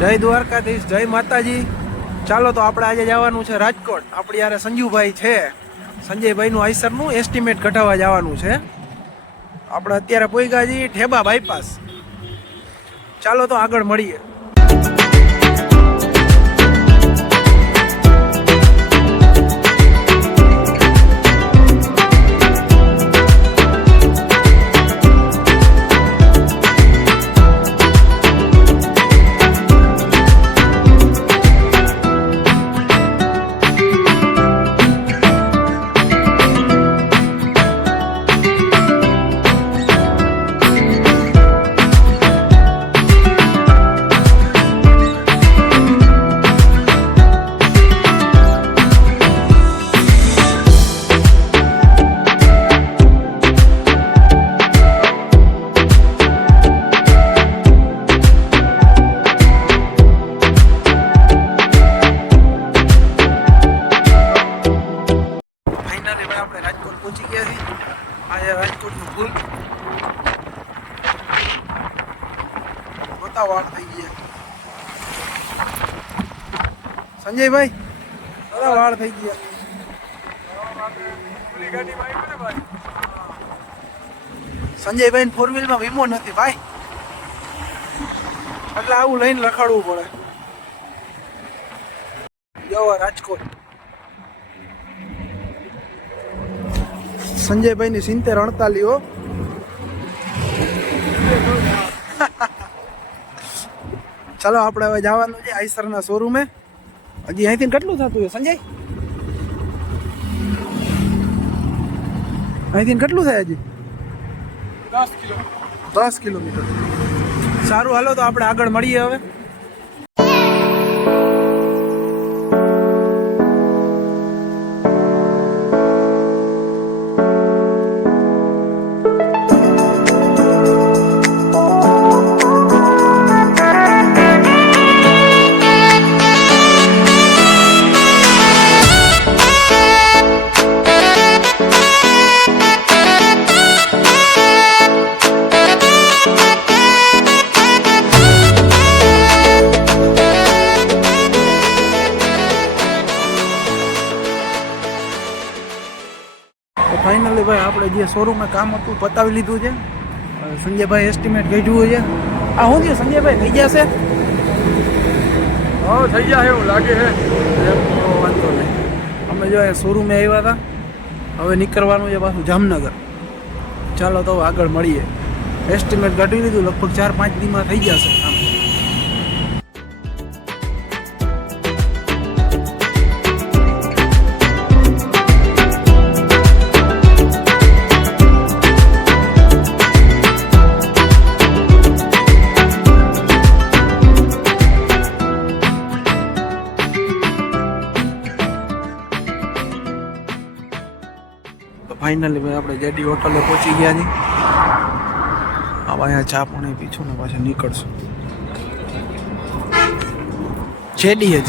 જય દ્વારકાધીશ, જય માતાજી. ચાલો તો આપણે આજે જવાનું છે રાજકોટ. આપણી યારે સંજુભાઈ છે, સંજયભાઈનું આઈસરનું એસ્ટિમેટ કઢાવવા જવાનું છે. આપણે અત્યારે પોઈગા છીએ ઠેબા બાયપાસ. ચાલો તો આગળ મળીએ. આપણે રાજકોટ પહોંચી ગયા છીએ. આજે રાજકોટનું ફૂલ ગોતાવાળ થઈ ગયા. સંજયભાઈ ગોતાવાળ થઈ ગયા. સંજયભાઈ ફોર વ્હીલમાં વીમો નથી ભાઈ, એટલે આવું લઈને રખડવું પડે. જવા રાજકોટ. સંજયભાઈની 70-48 હો. ચાલો આપણે હવે જવાનું છે આઈસરના શોરૂમે. હજી અહીંથી કેટલું થતું હોય સંજય? અહીંથી કેટલું થાય હજી? 10 કિલોમીટર. સારું, હાલો તો આપણે આગળ મળીએ હવે. ફાઇનલી ભાઈ આપણે જે શોરૂમમાં કામ હતું પતાવી લીધું છે. સંજયભાઈ એસ્ટિમેટ કાઢ્યું છે. આ શું થયું સંજયભાઈ, થઈ ગયા છે? હા થઈ ગયા એવું લાગે છે. વાંધો નહીં. અમે જો શોરૂમે આવ્યા હતા, હવે નીકળવાનું છે પાછું જામનગર. ચાલો તો આગળ મળીએ. એસ્ટિમેટ કાઢી લીધું, લગભગ 4-5 દીમાં થઈ જશે કામ. ફાઇનલી ભાઈ આપણે જેડી હોટલે પહોંચી ગયા છીએ. હવે અહીંયા ચા પાણી પીછું ને પાછા નીકળશું. જેડીએ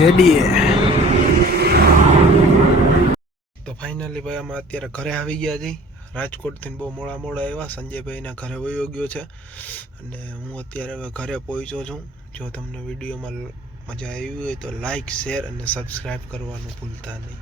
તો ફાઇનલી ભાઈ અમે અત્યારે ઘરે આવી ગયા છીએ. રાજકોટથી બહુ મોડા આવ્યા. સંજયભાઈના ઘરે વયો ગયો છે અને હું અત્યારે હવે ઘરે પહોંચ્યો છું. જો તમને વિડીયોમાં મજા આવી હોય તો લાઈક, શેર અને સબસ્ક્રાઈબ કરવાનું ભૂલતા નહીં.